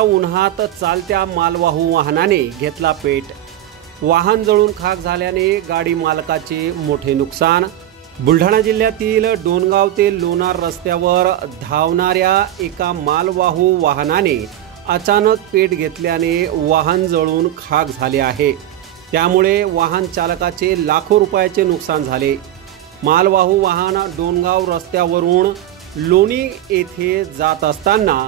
भरभरत्या उन्हात चालत्या मालवाहू वाहनाने घेतला पेट। वाहन जळून खाक झाल्याने गाडी मालकाचे मोठे नुकसान। बुलढाणा जिल्ह्यातील डोणगाव ते लोणार रस्त्यावर धावणाऱ्या एका मालवाहू वाहनाने अचानक पेट घेतल्याने वाहन जळून खाक झाले आहे। त्यामुळे वाहन चालकाचे लाखो रुपयाचे नुकसान झाले। मालवाहू वाहन डोणगाव रस्त्यावरून लोणी येथे जात असताना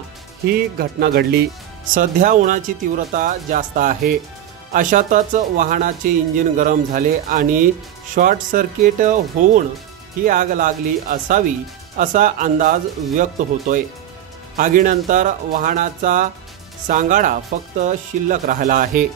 ही घटना घडली। सध्या उन्हाची तीव्रता जास्त आहे। अशातच वाहनाचे इंजिन गरम झाले आणि शॉर्ट सर्किट होऊन ही आग लागली असावी असा अंदाज व्यक्त होतोय। आगीनंतर वाहनाचा सांगाडा फक्त शिल्लक राहिला आहे।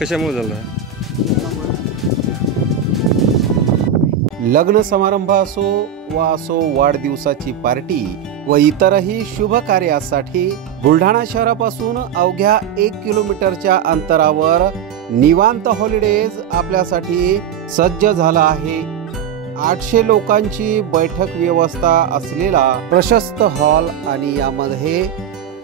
कशामुळे झालं? लग्न समारंभ असो वाढदिवसाची पार्टी व इतरही शुभ कार्यासाठी बुलढाणा शहरापासून अवघ्या 1 किलोमीटरच्या अंतरावर निवांत हॉलिडेज आपल्यासाठी सज्ज झाला आहे। 800 लोकांची बैठक व्यवस्था असलेला प्रशस्त हॉल आणि यामध्ये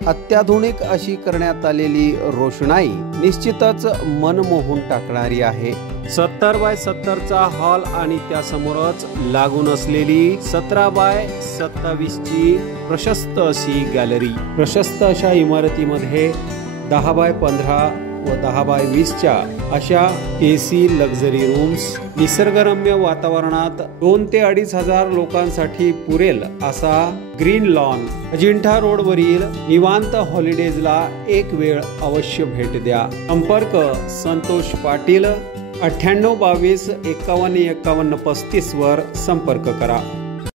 अत्याधुनिक अशी करण्यात आलेली रोषणाई निश्चितच मन मोहून टाकणारी आहे। 70 बाय 70चा हॉल आणि त्यासमोरच लागून असलेली 17 बाय 27 ची प्रशस्त अशी गॅलरी। प्रशस्त अशा इमारतीमध्ये 10 बाय 15 व 10 बाय 20च्या अशा एसी लक्झरी रूम्स, निसर्गरम्य वातावरणात 2 ते 2.5 हजार लोकांसाठी पुरेल असा ग्रीन लॉन। अजिंठा रोडवरील निवांत हॉलिडेजला एक वेळ अवश्य भेट द्या। संपर्क संतोष पाटील 98 22 51 51 35 वर संपर्क करा।